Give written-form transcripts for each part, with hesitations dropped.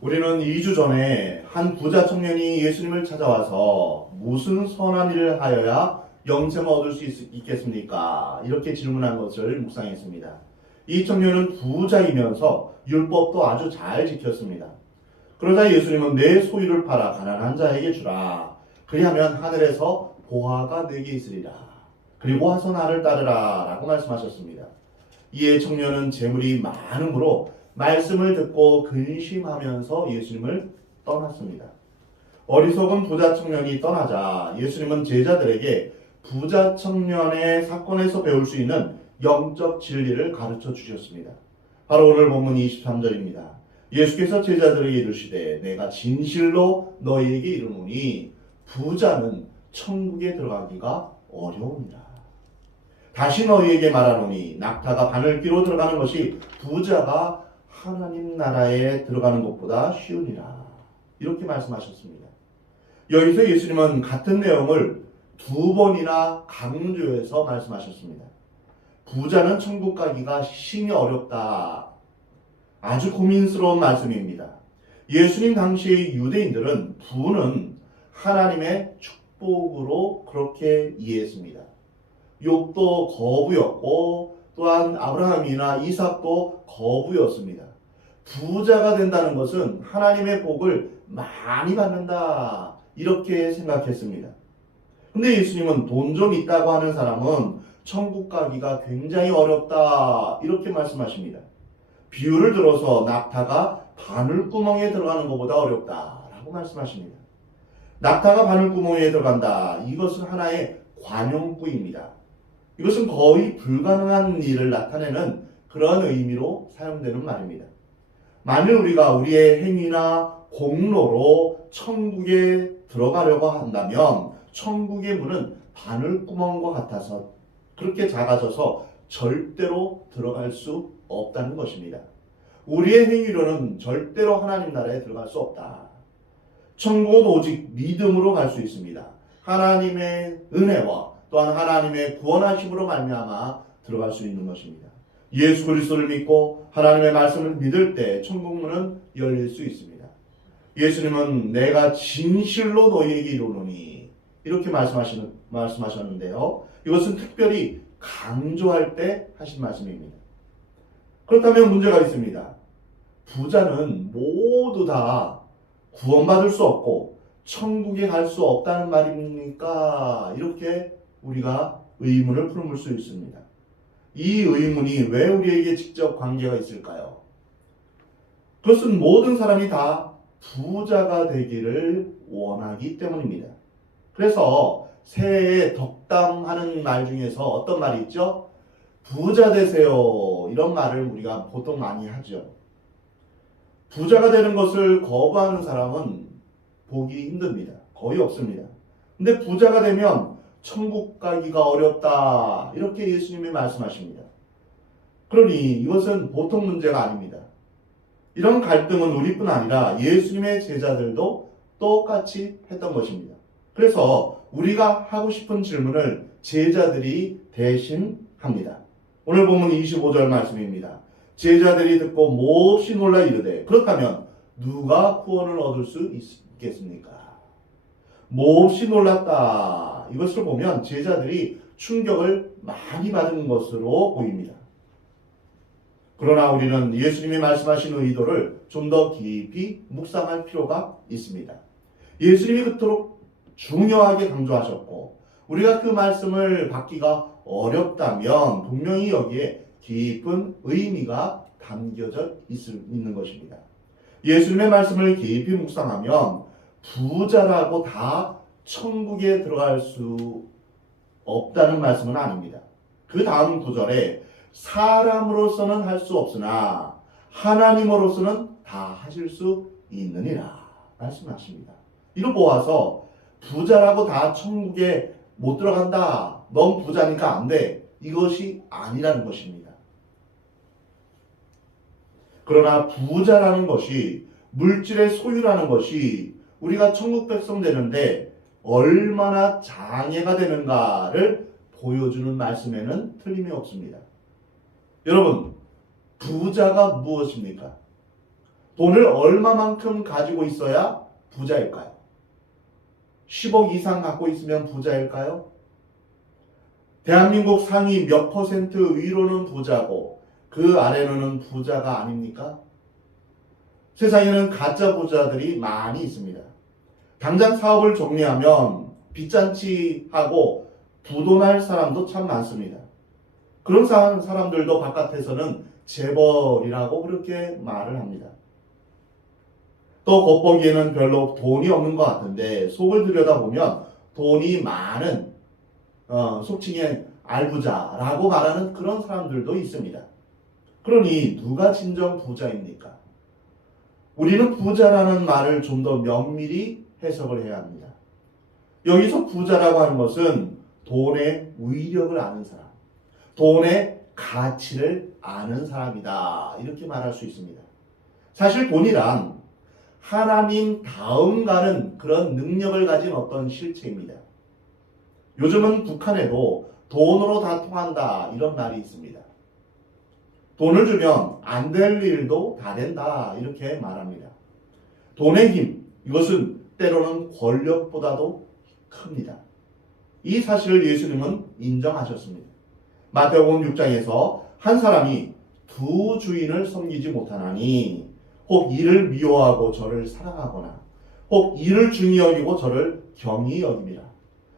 우리는 2주 전에 한 부자 청년이 예수님을 찾아와서 무슨 선한 일을 하여야 영생을 얻을 수 있겠습니까? 이렇게 질문한 것을 묵상했습니다. 이 청년은 부자이면서 율법도 아주 잘 지켰습니다. 그러자 예수님은 내 소유를 팔아 가난한 자에게 주라. 그리하면 하늘에서 보화가 내게 있으리라. 그리고 와서 나를 따르라. 라고 말씀하셨습니다. 이에 청년은 재물이 많음으로 말씀을 듣고 근심하면서 예수님을 떠났습니다. 어리석은 부자 청년이 떠나자 예수님은 제자들에게 부자 청년의 사건에서 배울 수 있는 영적 진리를 가르쳐 주셨습니다. 바로 오늘 본문 23절입니다. 예수께서 제자들에게 이르시되 내가 진실로 너희에게 이르노니 부자는 천국에 들어가기가 어려우니라. 다시 너희에게 말하노니 낙타가 바늘귀로 들어가는 것이 부자가 하나님 나라에 들어가는 것보다 쉬우니라. 이렇게 말씀하셨습니다. 여기서 예수님은 같은 내용을 두 번이나 강조해서 말씀하셨습니다. 부자는 천국 가기가 심히 어렵다. 아주 고민스러운 말씀입니다. 예수님 당시의 유대인들은 부는 하나님의 축복으로 그렇게 이해했습니다. 욥도 거부였고 또한 아브라함이나 이삭도 거부였습니다. 부자가 된다는 것은 하나님의 복을 많이 받는다 이렇게 생각했습니다. 근데 예수님은 돈 좀 있다고 하는 사람은 천국 가기가 굉장히 어렵다 이렇게 말씀하십니다. 비유를 들어서 낙타가 바늘구멍에 들어가는 것보다 어렵다라고 말씀하십니다. 낙타가 바늘구멍에 들어간다. 이것은 하나의 관용구입니다. 이것은 거의 불가능한 일을 나타내는 그런 의미로 사용되는 말입니다. 만일 우리가 우리의 행위나 공로로 천국에 들어가려고 한다면 천국의 문은 바늘구멍과 같아서 그렇게 작아져서 절대로 들어갈 수 없다는 것입니다. 우리의 행위로는 절대로 하나님 나라에 들어갈 수 없다. 천국은 오직 믿음으로 갈 수 있습니다. 하나님의 은혜와 또한 하나님의 구원하심으로 말미암아 들어갈 수 있는 것입니다. 예수 그리스도를 믿고 하나님의 말씀을 믿을 때 천국 문은 열릴 수 있습니다. 예수님은 내가 진실로 너희에게 이르노니 이렇게 말씀하셨는데요. 이것은 특별히 강조할 때 하신 말씀입니다. 그렇다면 문제가 있습니다. 부자는 모두 다 구원받을 수 없고 천국에 갈 수 없다는 말입니까? 이렇게 우리가 의문을 품을 수 있습니다. 이 의문이 왜 우리에게 직접 관계가 있을까요? 그것은 모든 사람이 다 부자가 되기를 원하기 때문입니다. 그래서 새해에 덕담하는 말 중에서 어떤 말이 있죠? 부자 되세요. 이런 말을 우리가 보통 많이 하죠. 부자가 되는 것을 거부하는 사람은 보기 힘듭니다. 거의 없습니다. 근데 부자가 되면 천국 가기가 어렵다. 이렇게 예수님이 말씀하십니다. 그러니 이것은 보통 문제가 아닙니다. 이런 갈등은 우리뿐 아니라 예수님의 제자들도 똑같이 했던 것입니다. 그래서 우리가 하고 싶은 질문을 제자들이 대신 합니다. 오늘 본문 25절 말씀입니다. 제자들이 듣고 몹시 놀라 이르되 그렇다면 누가 구원을 얻을 수 있겠습니까? 몹시 놀랐다. 이것을 보면 제자들이 충격을 많이 받은 것으로 보입니다. 그러나 우리는 예수님이 말씀하신 의도를 좀 더 깊이 묵상할 필요가 있습니다. 예수님이 그토록 중요하게 강조하셨고 우리가 그 말씀을 받기가 어렵다면 분명히 여기에 깊은 의미가 담겨져 있는 것입니다. 예수님의 말씀을 깊이 묵상하면 부자라고 다 천국에 들어갈 수 없다는 말씀은 아닙니다. 그 다음 구절에 사람으로서는 할 수 없으나 하나님으로서는 다 하실 수 있느니라 말씀하십니다. 이로 보아서 부자라고 다 천국에 못 들어간다. 넌 부자니까 안 돼. 이것이 아니라는 것입니다. 그러나 부자라는 것이 물질의 소유라는 것이 우리가 천국 백성 되는데 얼마나 장애가 되는가를 보여주는 말씀에는 틀림이 없습니다. 여러분, 부자가 무엇입니까? 돈을 얼마만큼 가지고 있어야 부자일까요? 10억 이상 갖고 있으면 부자일까요? 대한민국 상위 몇 퍼센트 위로는 부자고 그 아래로는 부자가 아닙니까? 세상에는 가짜 부자들이 많이 있습니다. 당장 사업을 정리하면 빚잔치하고 부도날 사람도 참 많습니다. 그런 사람들도 바깥에서는 재벌이라고 그렇게 말을 합니다. 또 겉보기에는 별로 돈이 없는 것 같은데 속을 들여다보면 돈이 많은 속칭의 알부자라고 말하는 그런 사람들도 있습니다. 그러니 누가 진정 부자입니까? 우리는 부자라는 말을 좀 더 면밀히 해석을 해야 합니다. 여기서 부자라고 하는 것은 돈의 위력을 아는 사람, 돈의 가치를 아는 사람이다. 이렇게 말할 수 있습니다. 사실 돈이란 하나님 다음 가는 그런 능력을 가진 어떤 실체입니다. 요즘은 북한에도 돈으로 다 통한다 이런 말이 있습니다. 돈을 주면 안 될 일도 다 된다 이렇게 말합니다. 돈의 힘, 이것은 때로는 권력보다도 큽니다. 이 사실을 예수님은 인정하셨습니다. 마태복음 6장에서 한 사람이 두 주인을 섬기지 못하나니 혹 이를 미워하고 저를 사랑하거나 혹 이를 중히 여기고 저를 경히 여김이라.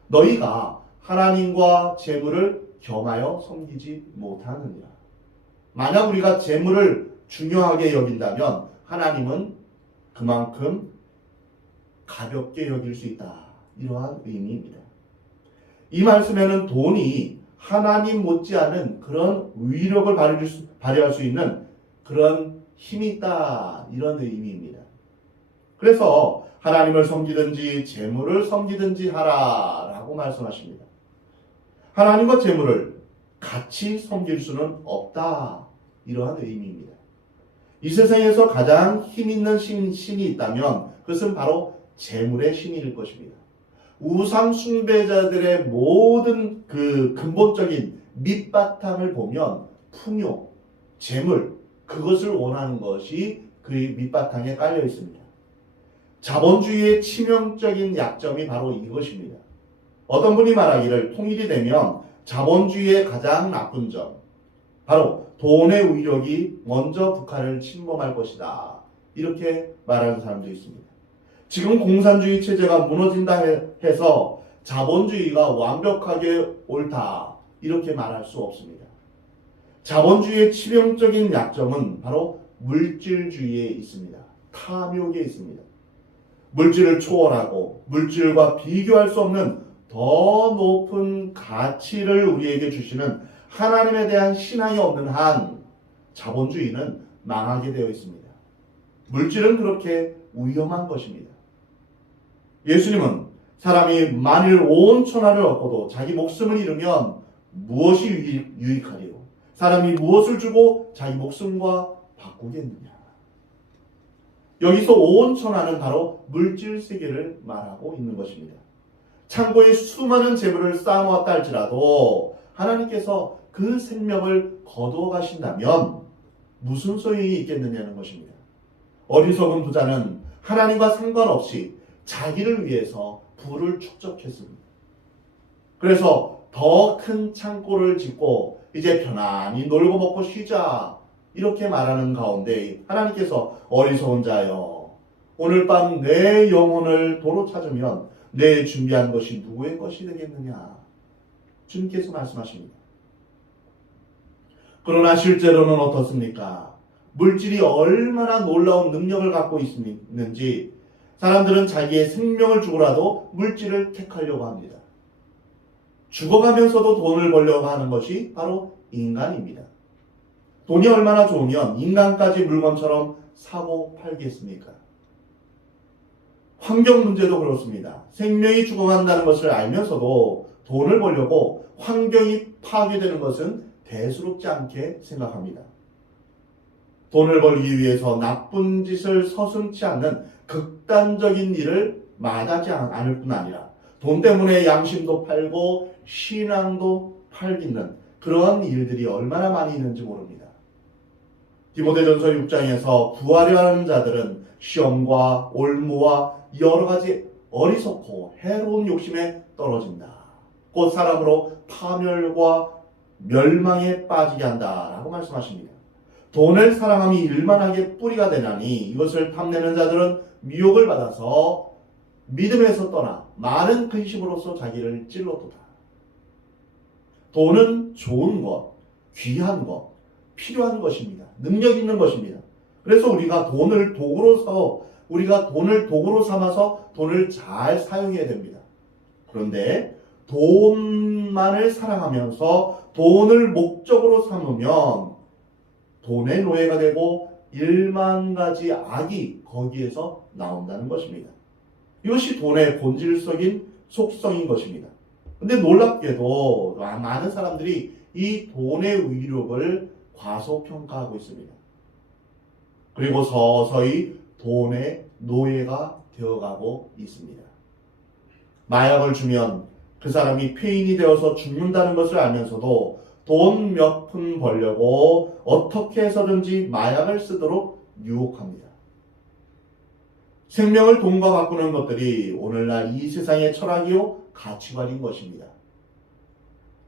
너희가 하나님과 재물을 겸하여 섬기지 못하느니라. 만약 우리가 재물을 중요하게 여긴다면 하나님은 그만큼 가볍게 여길 수 있다. 이러한 의미입니다. 이 말씀에는 돈이 하나님 못지않은 그런 위력을 발휘할 수 있는 그런 힘이 있다. 이런 의미입니다. 그래서 하나님을 섬기든지 재물을 섬기든지 하라라고 말씀하십니다. 하나님과 재물을 같이 섬길 수는 없다. 이러한 의미입니다. 이 세상에서 가장 힘 있는 신이 있다면 그것은 바로 재물의 신일 것입니다. 우상 숭배자들의 모든 그 근본적인 밑바탕을 보면 풍요, 재물, 그것을 원하는 것이 그 밑바탕에 깔려 있습니다. 자본주의의 치명적인 약점이 바로 이것입니다. 어떤 분이 말하기를 통일이 되면 자본주의의 가장 나쁜 점, 바로 돈의 위력이 먼저 북한을 침범할 것이다. 이렇게 말하는 사람도 있습니다. 지금 공산주의 체제가 무너진다 해서 자본주의가 완벽하게 옳다. 이렇게 말할 수 없습니다. 자본주의의 치명적인 약점은 바로 물질주의에 있습니다. 탐욕에 있습니다. 물질을 초월하고 물질과 비교할 수 없는 더 높은 가치를 우리에게 주시는 하나님에 대한 신앙이 없는 한 자본주의는 망하게 되어 있습니다. 물질은 그렇게 위험한 것입니다. 예수님은 사람이 만일 온 천하를 얻고도 자기 목숨을 잃으면 무엇이 유익하리요? 사람이 무엇을 주고 자기 목숨과 바꾸겠느냐? 여기서 온 천하는 바로 물질 세계를 말하고 있는 것입니다. 창고에 수많은 재물을 쌓아놓았다 할지라도 하나님께서 그 생명을 거두어 가신다면 무슨 소용이 있겠느냐는 것입니다. 어리석은 부자는 하나님과 상관없이 자기를 위해서 부를 축적했습니다. 그래서 더 큰 창고를 짓고 이제 편안히 놀고 먹고 쉬자 이렇게 말하는 가운데 하나님께서 어리석은 자여 오늘 밤 내 영혼을 도로 찾으면 내 준비한 것이 누구의 것이 되겠느냐 주님께서 말씀하십니다. 그러나 실제로는 어떻습니까? 물질이 얼마나 놀라운 능력을 갖고 있는지 사람들은 자기의 생명을 주고라도 물질을 택하려고 합니다. 죽어가면서도 돈을 벌려고 하는 것이 바로 인간입니다. 돈이 얼마나 좋으면 인간까지 물건처럼 사고 팔겠습니까? 환경 문제도 그렇습니다. 생명이 죽어간다는 것을 알면서도 돈을 벌려고 환경이 파괴되는 것은 대수롭지 않게 생각합니다. 돈을 벌기 위해서 나쁜 짓을 서슴지 않는 극단적인 일을 마다하지 않을 뿐 아니라 돈 때문에 양심도 팔고 신앙도 팔기는 그러한 일들이 얼마나 많이 있는지 모릅니다. 디모데전서 6장에서 부하려 하는 자들은 시험과 올무와 여러 가지 어리석고 해로운 욕심에 떨어진다. 곧 사람으로 파멸과 멸망에 빠지게 한다라고 말씀하십니다. 돈을 사랑함이 일만하게 뿌리가 되나니 이것을 탐내는 자들은 미혹을 받아서 믿음에서 떠나 많은 근심으로써 자기를 찔렀도다. 돈은 좋은 것, 귀한 것, 필요한 것입니다. 능력 있는 것입니다. 그래서 우리가 돈을 도구로 삼아서 돈을 잘 사용해야 됩니다. 그런데 돈만을 사랑하면서 돈을 목적으로 삼으면 돈의 노예가 되고 1만 가지 악이 거기에서 나온다는 것입니다. 이것이 돈의 본질적인 속성인 것입니다. 근데 놀랍게도 많은 사람들이 이 돈의 위력을 과소평가하고 있습니다. 그리고 서서히 돈의 노예가 되어가고 있습니다. 마약을 주면 그 사람이 폐인이 되어서 죽는다는 것을 알면서도 돈 몇 푼 벌려고 어떻게 해서든지 마약을 쓰도록 유혹합니다. 생명을 돈과 바꾸는 것들이 오늘날 이 세상의 철학이요 가치관인 것입니다.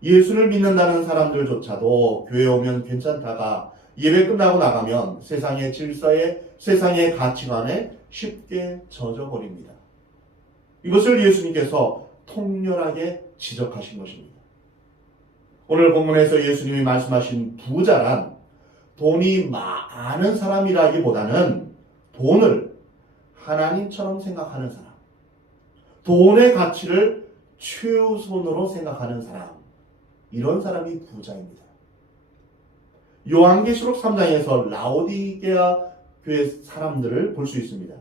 예수를 믿는다는 사람들조차도 교회 오면 괜찮다가 예배 끝나고 나가면 세상의 질서에 세상의 가치관에 쉽게 젖어버립니다. 이것을 예수님께서 통렬하게 지적하신 것입니다. 오늘 본문에서 예수님이 말씀하신 부자란 돈이 많은 사람이라기보다는 돈을 하나님처럼 생각하는 사람, 돈의 가치를 최우선으로 생각하는 사람, 이런 사람이 부자입니다. 요한계시록 3장에서 라오디게아 교회 사람들을 볼 수 있습니다.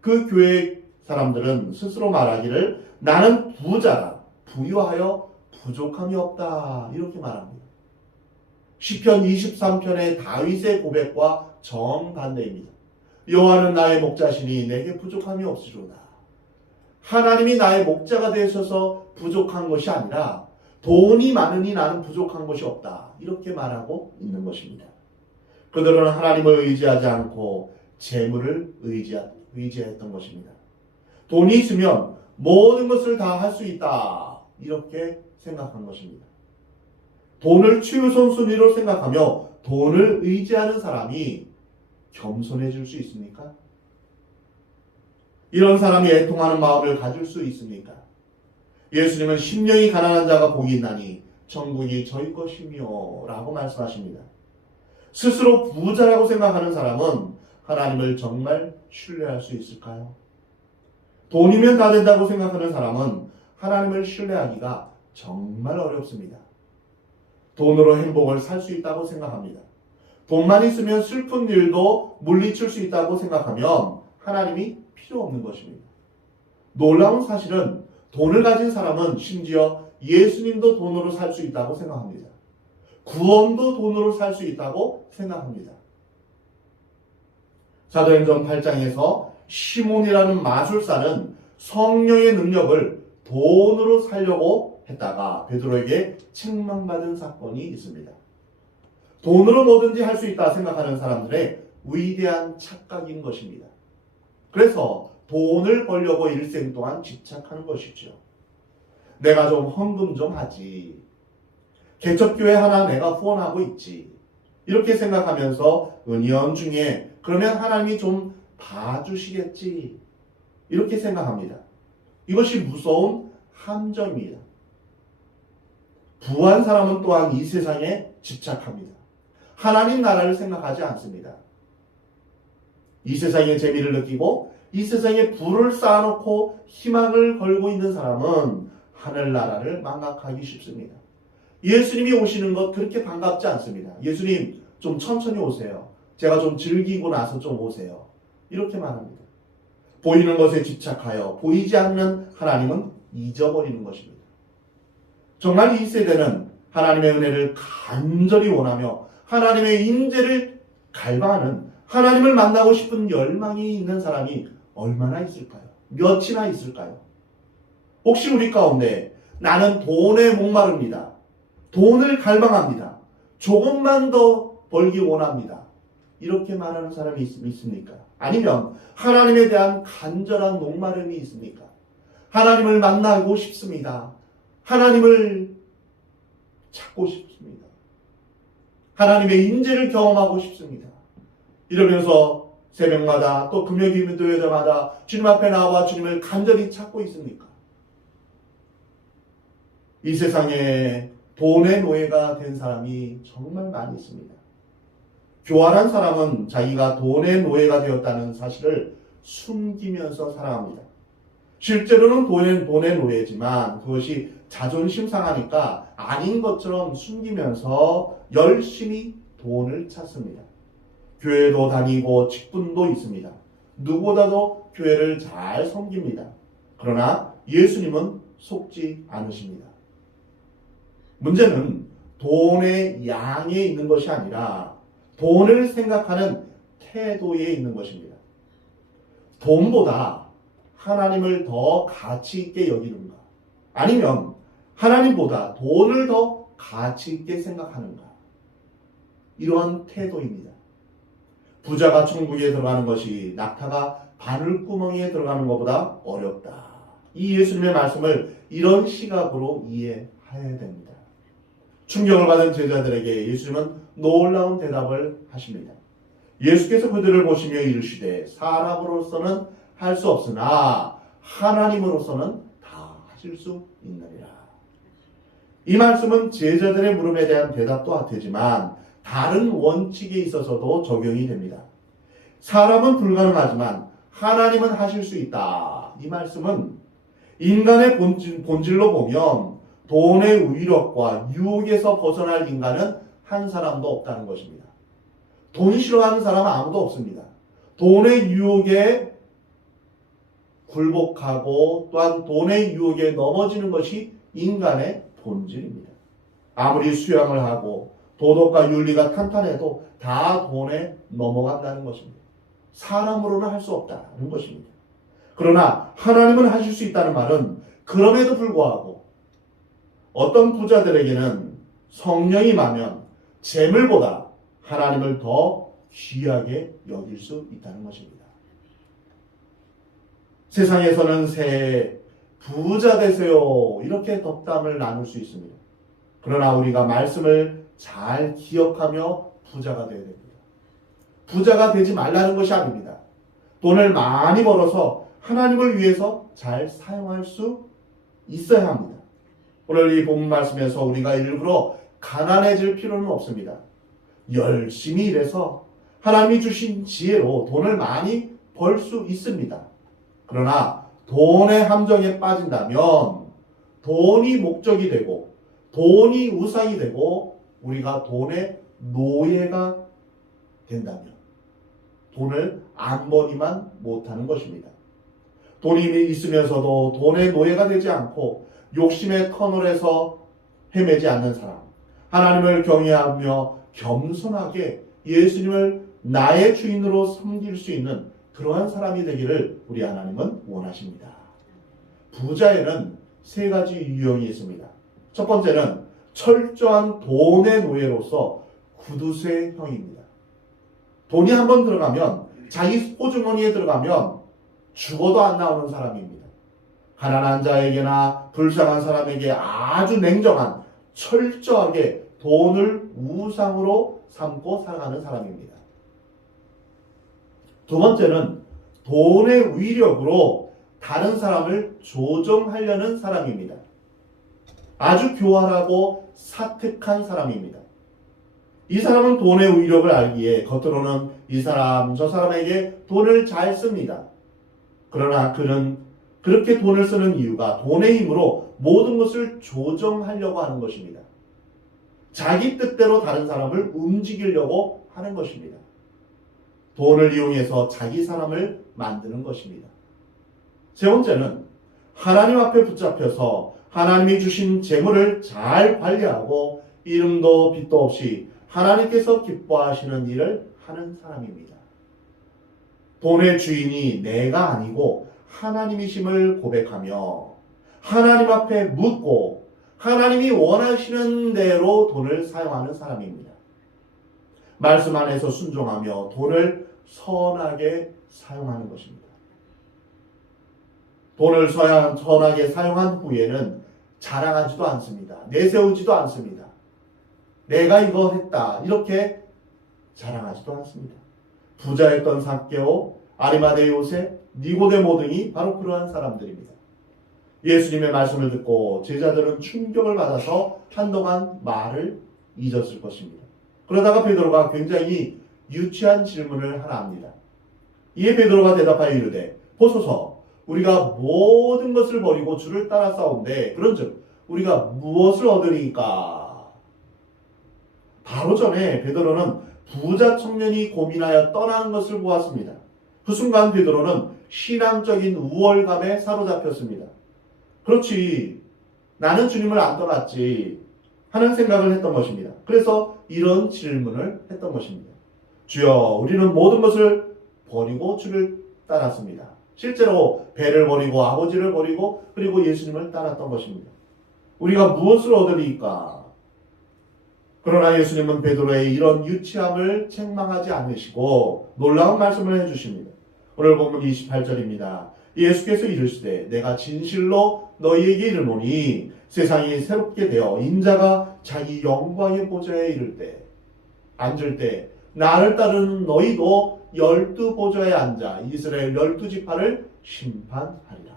그 교회 사람들은 스스로 말하기를 나는 부자라, 부유하여 부족함이 없다, 이렇게 말합니다. 시편 23편의 다윗의 고백과 정반대입니다. 여호와는 나의 목자시니 내게 부족함이 없으리로다. 하나님이 나의 목자가 되셔서 부족한 것이 아니라 돈이 많으니 나는 부족한 것이 없다, 이렇게 말하고 있는 것입니다. 그들은 하나님을 의지하지 않고 재물을 의지했던 것입니다. 돈이 있으면 모든 것을 다 할 수 있다, 이렇게 생각한 것입니다. 돈을 최우선 순위로 생각하며 돈을 의지하는 사람이 겸손해질 수 있습니까? 이런 사람이 애통하는 마음을 가질 수 있습니까? 예수님은 심령이 가난한 자가 복이 있나니 천국이 저희 것이며 라고 말씀하십니다. 스스로 부자라고 생각하는 사람은 하나님을 정말 신뢰할 수 있을까요? 돈이면 다 된다고 생각하는 사람은 하나님을 신뢰하기가 정말 어렵습니다. 돈으로 행복을 살 수 있다고 생각합니다. 돈만 있으면 슬픈 일도 물리칠 수 있다고 생각하면 하나님이 필요 없는 것입니다. 놀라운 사실은 돈을 가진 사람은 심지어 예수님도 돈으로 살 수 있다고 생각합니다. 구원도 돈으로 살 수 있다고 생각합니다. 사도행전 8장에서 시몬이라는 마술사는 성령의 능력을 돈으로 살려고 했다가 베드로에게 책망받은 사건이 있습니다. 돈으로 뭐든지 할 수 있다 생각하는 사람들의 위대한 착각인 것입니다. 그래서 돈을 벌려고 일생 동안 집착하는 것이죠. 내가 좀 헌금 좀 하지. 개척교회 하나 내가 후원하고 있지. 이렇게 생각하면서 은연중에 그러면 하나님이 좀 봐주시겠지. 이렇게 생각합니다. 이것이 무서운 함정입니다. 부한 사람은 또한 이 세상에 집착합니다. 하나님 나라를 생각하지 않습니다. 이 세상의 재미를 느끼고 이 세상에 불을 쌓아놓고 희망을 걸고 있는 사람은 하늘나라를 망각하기 쉽습니다. 예수님이 오시는 것 그렇게 반갑지 않습니다. 예수님 좀 천천히 오세요. 제가 좀 즐기고 나서 좀 오세요. 이렇게 말합니다. 보이는 것에 집착하여 보이지 않는 하나님은 잊어버리는 것입니다. 정말 이 세대는 하나님의 은혜를 간절히 원하며 하나님의 인재를 갈망하는 하나님을 만나고 싶은 열망이 있는 사람이 얼마나 있을까요? 몇이나 있을까요? 혹시 우리 가운데 나는 돈에 목마릅니다. 돈을 갈망합니다. 조금만 더 벌기 원합니다. 이렇게 말하는 사람이 있습니까? 아니면 하나님에 대한 간절한 목마름이 있습니까? 하나님을 만나고 싶습니다. 하나님을 찾고 싶습니다. 하나님의 인재를 경험하고 싶습니다. 이러면서 새벽마다 또 금요일마다 주님 앞에 나와 주님을 간절히 찾고 있습니까? 이 세상에 돈의 노예가 된 사람이 정말 많이 있습니다. 교활한 사람은 자기가 돈의 노예가 되었다는 사실을 숨기면서 살아갑니다. 실제로는 돈의 노예지만 그것이 자존심 상하니까 아닌 것처럼 숨기면서 열심히 돈을 찾습니다. 교회도 다니고 직분도 있습니다. 누구보다도 교회를 잘 섬깁니다. 그러나 예수님은 속지 않으십니다. 문제는 돈의 양에 있는 것이 아니라 돈을 생각하는 태도에 있는 것입니다. 돈보다 하나님을 더 가치 있게 여기는가? 아니면 하나님보다 돈을 더 가치 있게 생각하는가? 이러한 태도입니다. 부자가 천국에 들어가는 것이 낙타가 바늘구멍에 들어가는 것보다 어렵다. 이 예수님의 말씀을 이런 시각으로 이해해야 됩니다. 충격을 받은 제자들에게 예수님은 놀라운 대답을 하십니다. 예수께서 그들을 보시며 이르시되 사람으로서는 할 수 없으나 하나님으로서는 다 하실 수 있느니라. 이 말씀은 제자들의 물음에 대한 대답도 되지만 다른 원칙에 있어서도 적용이 됩니다. 사람은 불가능하지만 하나님은 하실 수 있다. 이 말씀은 인간의 본질로 보면 돈의 위력과 유혹에서 벗어날 인간은 한 사람도 없다는 것입니다. 돈 싫어하는 사람은 아무도 없습니다. 돈의 유혹에 굴복하고 또한 돈의 유혹에 넘어지는 것이 인간의 본질입니다. 아무리 수양을 하고 도덕과 윤리가 탄탄해도 다 돈에 넘어간다는 것입니다. 사람으로는 할 수 없다는 것입니다. 그러나 하나님은 하실 수 있다는 말은 그럼에도 불구하고 어떤 부자들에게는 성령이 많으면 재물보다 하나님을 더 귀하게 여길 수 있다는 것입니다. 세상에서는 새해 부자 되세요 이렇게 덕담을 나눌 수 있습니다. 그러나 우리가 말씀을 잘 기억하며 부자가 되어야 됩니다. 부자가 되지 말라는 것이 아닙니다. 돈을 많이 벌어서 하나님을 위해서 잘 사용할 수 있어야 합니다. 오늘 이 본문 말씀에서 우리가 일부러 가난해질 필요는 없습니다. 열심히 일해서 하나님이 주신 지혜로 돈을 많이 벌 수 있습니다. 그러나 돈의 함정에 빠진다면 돈이 목적이 되고 돈이 우상이 되고 우리가 돈의 노예가 된다면 돈을 안 버니만 못하는 것입니다. 돈이 있으면서도 돈의 노예가 되지 않고 욕심의 터널에서 헤매지 않는 사람, 하나님을 경외하며 겸손하게 예수님을 나의 주인으로 섬길 수 있는 그러한 사람이 되기를 우리 하나님은 원하십니다. 부자에는 세 가지 유형이 있습니다. 첫 번째는 철저한 돈의 노예로서 구두쇠형입니다. 돈이 한번 들어가면 자기 소주머니에 들어가면 죽어도 안 나오는 사람입니다. 가난한 자에게나 불쌍한 사람에게 아주 냉정한 철저하게 돈을 우상으로 삼고 살아가는 사람입니다. 두 번째는 돈의 위력으로 다른 사람을 조종하려는 사람입니다. 아주 교활하고 사특한 사람입니다. 이 사람은 돈의 위력을 알기에 겉으로는 이 사람 저 사람에게 돈을 잘 씁니다. 그러나 그는 그렇게 돈을 쓰는 이유가 돈의 힘으로 모든 것을 조정하려고 하는 것입니다. 자기 뜻대로 다른 사람을 움직이려고 하는 것입니다. 돈을 이용해서 자기 사람을 만드는 것입니다. 세 번째는 하나님 앞에 붙잡혀서 하나님이 주신 재물을 잘 관리하고 이름도 빚도 없이 하나님께서 기뻐하시는 일을 하는 사람입니다. 돈의 주인이 내가 아니고 하나님이심을 고백하며 하나님 앞에 묻고 하나님이 원하시는 대로 돈을 사용하는 사람입니다. 말씀 안에서 순종하며 돈을 선하게 사용하는 것입니다. 돈을 선하게 사용한 후에는 자랑하지도 않습니다. 내세우지도 않습니다. 내가 이거 했다 이렇게 자랑하지도 않습니다. 부자였던 삭개오, 아리마대 요셉, 니고데모 등이 바로 그러한 사람들입니다. 예수님의 말씀을 듣고 제자들은 충격을 받아서 한동안 말을 잊었을 것입니다. 그러다가 베드로가 굉장히 유치한 질문을 하나 합니다. 이에 베드로가 대답하여 이르되 보소서 우리가 모든 것을 버리고 주를 따라 싸운데 그런즉 우리가 무엇을 얻으리까? 바로 전에 베드로는 부자 청년이 고민하여 떠나는 것을 보았습니다. 그 순간 베드로는 신앙적인 우월감에 사로잡혔습니다. 그렇지, 나는 주님을 안 떠났지 하는 생각을 했던 것입니다. 그래서 이런 질문을 했던 것입니다. 주여, 우리는 모든 것을 버리고 주를 따랐습니다. 실제로 배를 버리고 아버지를 버리고 그리고 예수님을 따랐던 것입니다. 우리가 무엇을 얻으리까? 그러나 예수님은 베드로의 이런 유치함을 책망하지 않으시고 놀라운 말씀을 해주십니다. 오늘 본문 28절입니다. 예수께서 이르시되 내가 진실로 너희에게 이르노니 세상이 새롭게 되어 인자가 자기 영광의 보좌에 이를 때 앉을 때 나를 따르는 너희도 12보좌에 앉아 이스라엘 12지파를 심판하리라.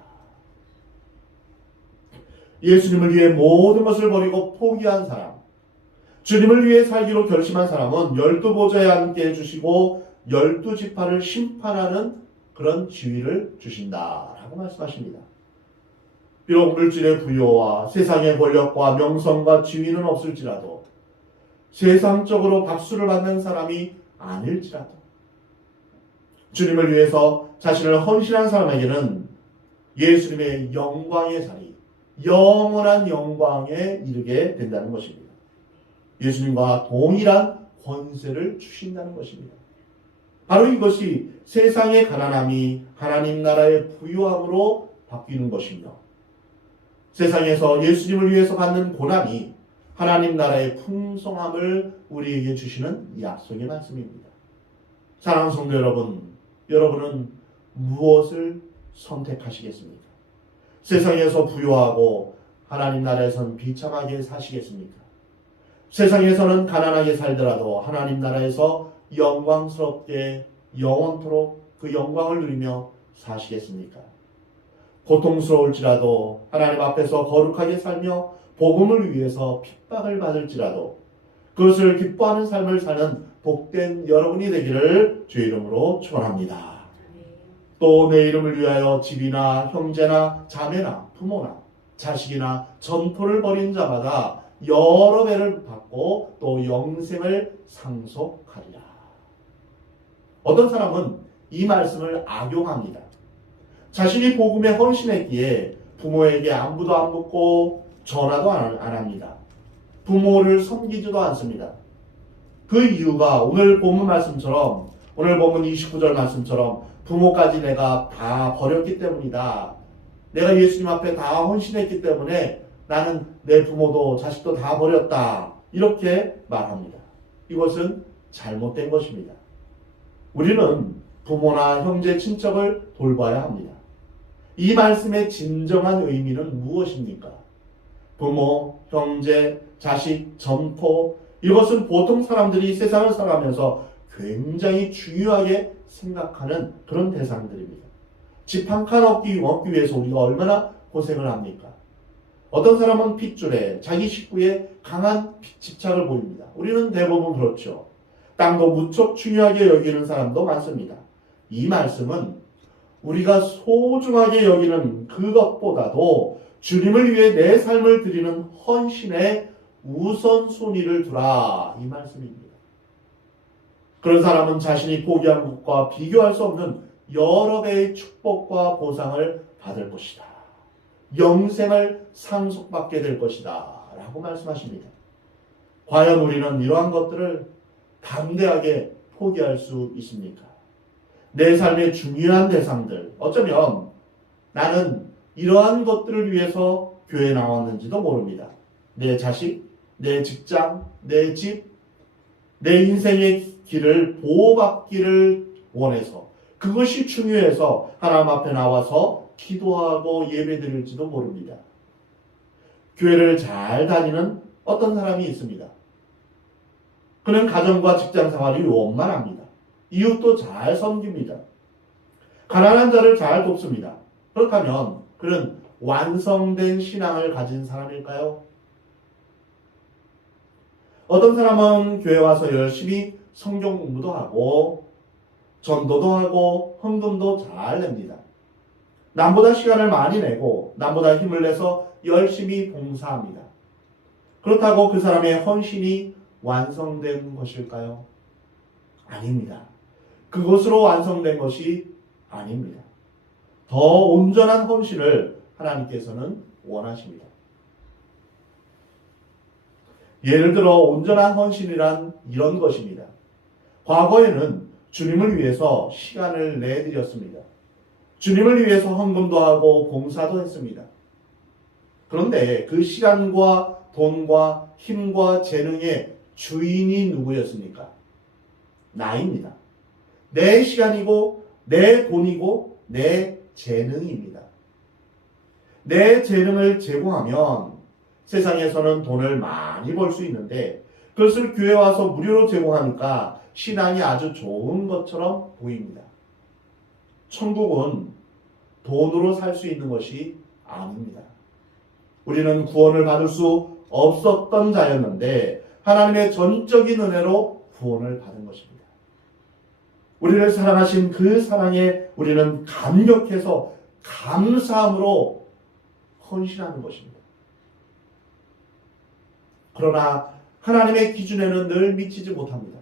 예수님을 위해 모든 것을 버리고 포기한 사람, 주님을 위해 살기로 결심한 사람은 12보좌에 앉게 해주시고 12지파를 심판하는 그런 지위를 주신다라고 말씀하십니다. 비록 물질의 부요와 세상의 권력과 명성과 지위는 없을지라도 세상적으로 박수를 받는 사람이 아닐지라도 주님을 위해서 자신을 헌신한 사람에게는 예수님의 영광의 자리, 영원한 영광에 이르게 된다는 것입니다. 예수님과 동일한 권세를 주신다는 것입니다. 바로 이것이 세상의 가난함이 하나님 나라의 부유함으로 바뀌는 것이며 세상에서 예수님을 위해서 받는 고난이 하나님 나라의 풍성함을 우리에게 주시는 약속의 말씀입니다. 사랑하는 성도 여러분, 여러분은 무엇을 선택하시겠습니까? 세상에서 부유하고 하나님 나라에서는 비참하게 사시겠습니까? 세상에서는 가난하게 살더라도 하나님 나라에서 영광스럽게 영원토록 그 영광을 누리며 사시겠습니까? 고통스러울지라도 하나님 앞에서 거룩하게 살며 복음을 위해서 핍박을 받을지라도 그것을 기뻐하는 삶을 사는 복된 여러분이 되기를 주의 이름으로 축원합니다. 또 내 이름을 위하여 집이나 형제나 자매나 부모나 자식이나 전토를 벌인 자마다 여러 배를 받고 또 영생을 상속하리라. 어떤 사람은 이 말씀을 악용합니다. 자신이 복음에 헌신했기에 부모에게 안부도 안 묻고 전화도 안 합니다. 부모를 섬기지도 않습니다. 그 이유가 오늘 본문 말씀처럼 오늘 본문 29절 말씀처럼 부모까지 내가 다 버렸기 때문이다. 내가 예수님 앞에 다 헌신했기 때문에 나는 내 부모도 자식도 다 버렸다. 이렇게 말합니다. 이것은 잘못된 것입니다. 우리는 부모나 형제, 친척을 돌봐야 합니다. 이 말씀의 진정한 의미는 무엇입니까? 부모, 형제, 자식, 전토, 이것은 보통 사람들이 세상을 살아가면서 굉장히 중요하게 생각하는 그런 대상들입니다. 집 한 칸 얻기 위해서 우리가 얼마나 고생을 합니까? 어떤 사람은 핏줄에 자기 식구에 강한 집착을 보입니다. 우리는 대부분 그렇죠. 땅도 무척 중요하게 여기는 사람도 많습니다. 이 말씀은 우리가 소중하게 여기는 그것보다도 주님을 위해 내 삶을 드리는 헌신에 우선순위를 두라, 이 말씀입니다. 그런 사람은 자신이 포기한 것과 비교할 수 없는 여러 배의 축복과 보상을 받을 것이다. 영생을 상속받게 될 것이다 라고 말씀하십니다. 과연 우리는 이러한 것들을 담대하게 포기할 수 있습니까? 내 삶의 중요한 대상들, 어쩌면 나는 이러한 것들을 위해서 교회에 나왔는지도 모릅니다. 내 자식, 내 직장, 내 집, 내 인생의 길을 보호받기를 원해서 그것이 중요해서 하나님 앞에 나와서 기도하고 예배드릴지도 모릅니다. 교회를 잘 다니는 어떤 사람이 있습니다. 그는 가정과 직장 생활이 원만합니다. 이웃도 잘 섬깁니다. 가난한 자를 잘 돕습니다. 그렇다면 그는 완성된 신앙을 가진 사람일까요? 어떤 사람은 교회 와서 열심히 성경 공부도 하고 전도도 하고 헌금도 잘 냅니다. 남보다 시간을 많이 내고 남보다 힘을 내서 열심히 봉사합니다. 그렇다고 그 사람의 헌신이 완성된 것일까요? 아닙니다. 그것으로 완성된 것이 아닙니다. 더 온전한 헌신을 하나님께서는 원하십니다. 예를 들어 온전한 헌신이란 이런 것입니다. 과거에는 주님을 위해서 시간을 내드렸습니다. 주님을 위해서 헌금도 하고 봉사도 했습니다. 그런데 그 시간과 돈과 힘과 재능의 주인이 누구였습니까? 나입니다. 내 시간이고 내 돈이고 내 재능입니다. 내 재능을 제공하면 세상에서는 돈을 많이 벌 수 있는데 그것을 교회 와서 무료로 제공하니까 신앙이 아주 좋은 것처럼 보입니다. 천국은 돈으로 살 수 있는 것이 아닙니다. 우리는 구원을 받을 수 없었던 자였는데 하나님의 전적인 은혜로 구원을 받은 것입니다. 우리를 사랑하신 그 사랑에 우리는 감격해서 감사함으로 헌신하는 것입니다. 그러나 하나님의 기준에는 늘 미치지 못합니다.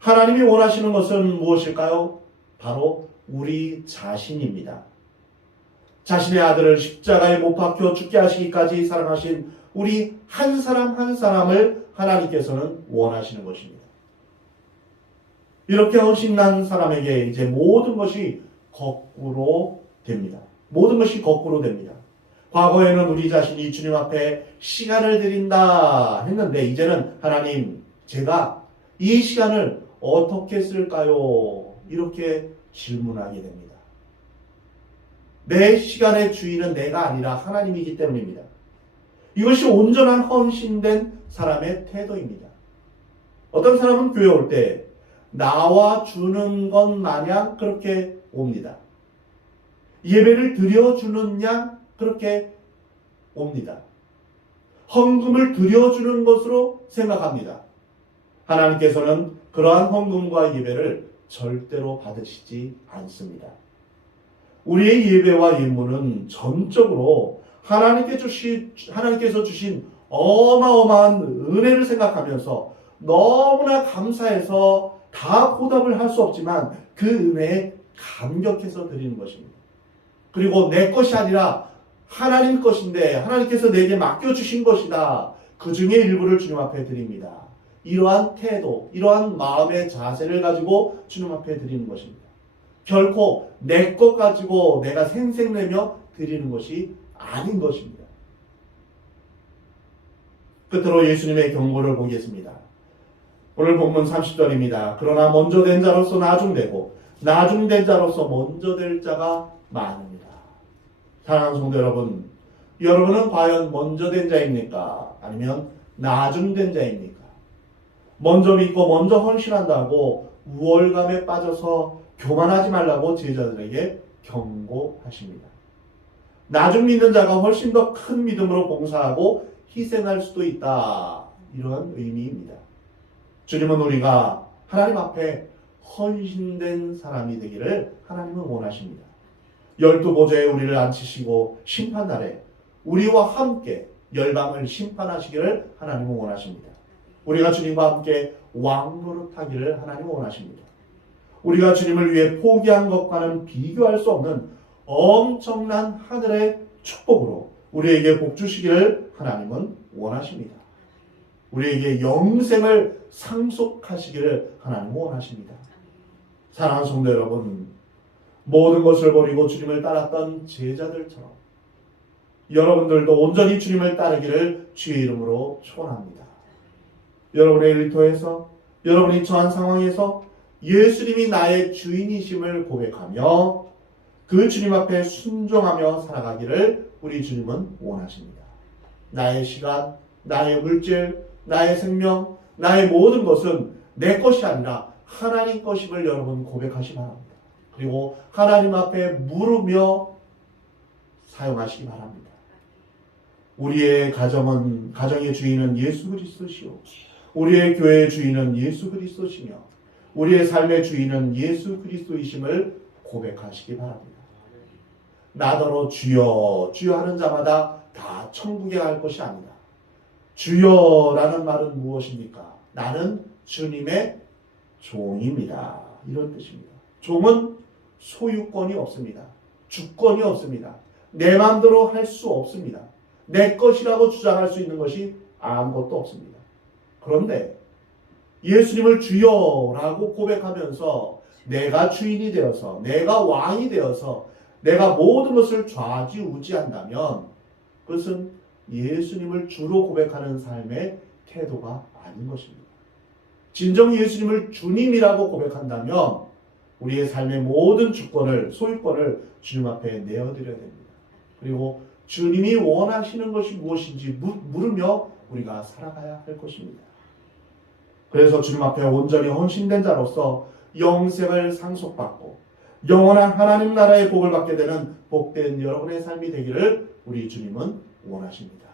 하나님이 원하시는 것은 무엇일까요? 바로 우리 자신입니다. 자신의 아들을 십자가에 못 박혀 죽게 하시기까지 사랑하신 우리 한 사람 한 사람을 하나님께서는 원하시는 것입니다. 이렇게 헌신한 사람에게 이제 모든 것이 거꾸로 됩니다. 모든 것이 거꾸로 됩니다. 과거에는 우리 자신이 주님 앞에 시간을 드린다 했는데 이제는 하나님, 제가 이 시간을 어떻게 쓸까요? 이렇게 질문하게 됩니다. 내 시간의 주인은 내가 아니라 하나님이기 때문입니다. 이것이 온전한 헌신된 사람의 태도입니다. 어떤 사람은 교회 올 때 나와 주는 것 마냥 그렇게 옵니다. 예배를 드려주는 양 그렇게 옵니다. 헌금을 드려주는 것으로 생각합니다. 하나님께서는 그러한 헌금과 예배를 절대로 받으시지 않습니다. 우리의 예배와 예물은 전적으로 하나님께서 주신 어마어마한 은혜를 생각하면서 너무나 감사해서 다 보답을 할 수 없지만 그 은혜에 감격해서 드리는 것입니다. 그리고 내 것이 아니라 하나님 것인데 하나님께서 내게 맡겨주신 것이다. 그 중에 일부를 주님 앞에 드립니다. 이러한 태도, 이러한 마음의 자세를 가지고 주님 앞에 드리는 것입니다. 결코 내 것 가지고 내가 생색내며 드리는 것이 아닌 것입니다. 끝으로 예수님의 경고를 보겠습니다. 오늘 본문 30절입니다. 그러나 먼저 된 자로서 나중되고 나중된 자로서 먼저 될 자가 많습니다. 사랑하는 성도 여러분, 여러분은 과연 먼저 된 자입니까? 아니면 나중된 자입니까? 먼저 믿고 먼저 헌신한다고 우월감에 빠져서 교만하지 말라고 제자들에게 경고하십니다. 나중 믿는 자가 훨씬 더 큰 믿음으로 봉사하고 희생할 수도 있다. 이런 의미입니다. 주님은 우리가 하나님 앞에 헌신된 사람이 되기를 하나님은 원하십니다. 12보좌에 우리를 앉히시고 심판날에 우리와 함께 열방을 심판하시기를 하나님은 원하십니다. 우리가 주님과 함께 왕노릇하기를 하나님은 원하십니다. 우리가 주님을 위해 포기한 것과는 비교할 수 없는 엄청난 하늘의 축복으로 우리에게 복 주시기를 하나님은 원하십니다. 우리에게 영생을 상속하시기를 하나님은 원하십니다. 사랑하는 성도 여러분, 모든 것을 버리고 주님을 따랐던 제자들처럼 여러분들도 온전히 주님을 따르기를 주의 이름으로 축원합니다. 여러분의 일터에서, 여러분이 처한 상황에서 예수님이 나의 주인이심을 고백하며 그 주님 앞에 순종하며 살아가기를 우리 주님은 원하십니다. 나의 시간, 나의 물질, 나의 생명, 나의 모든 것은 내 것이 아니라 하나님 것임을 여러분 고백하시기 바랍니다. 그리고 하나님 앞에 물으며 사용하시기 바랍니다. 우리의 가정의 주인은 예수 그리스도시요, 우리의 교회의 주인은 예수 그리스도시며 우리의 삶의 주인은 예수 그리스도이심을 고백하시기 바랍니다. 나더러 주여 주여 하는 자마다 다 천국에 갈 것이 아니다. 주여라는 말은 무엇입니까? 나는 주님의 종입니다. 이런 뜻입니다. 종은 소유권이 없습니다. 주권이 없습니다. 내 마음대로 할 수 없습니다. 내 것이라고 주장할 수 있는 것이 아무것도 없습니다. 그런데 예수님을 주여라고 고백하면서 내가 주인이 되어서, 내가 왕이 되어서 내가 모든 것을 좌지우지한다면 그것은 예수님을 주로 고백하는 삶의 태도가 아닌 것입니다. 진정 예수님을 주님이라고 고백한다면 우리의 삶의 모든 주권을, 소유권을 주님 앞에 내어드려야 됩니다. 그리고 주님이 원하시는 것이 무엇인지 물으며 우리가 살아가야 할 것입니다. 그래서 주님 앞에 온전히 헌신된 자로서 영생을 상속받고 영원한 하나님 나라의 복을 받게 되는 복된 여러분의 삶이 되기를 우리 주님은 원하십니다.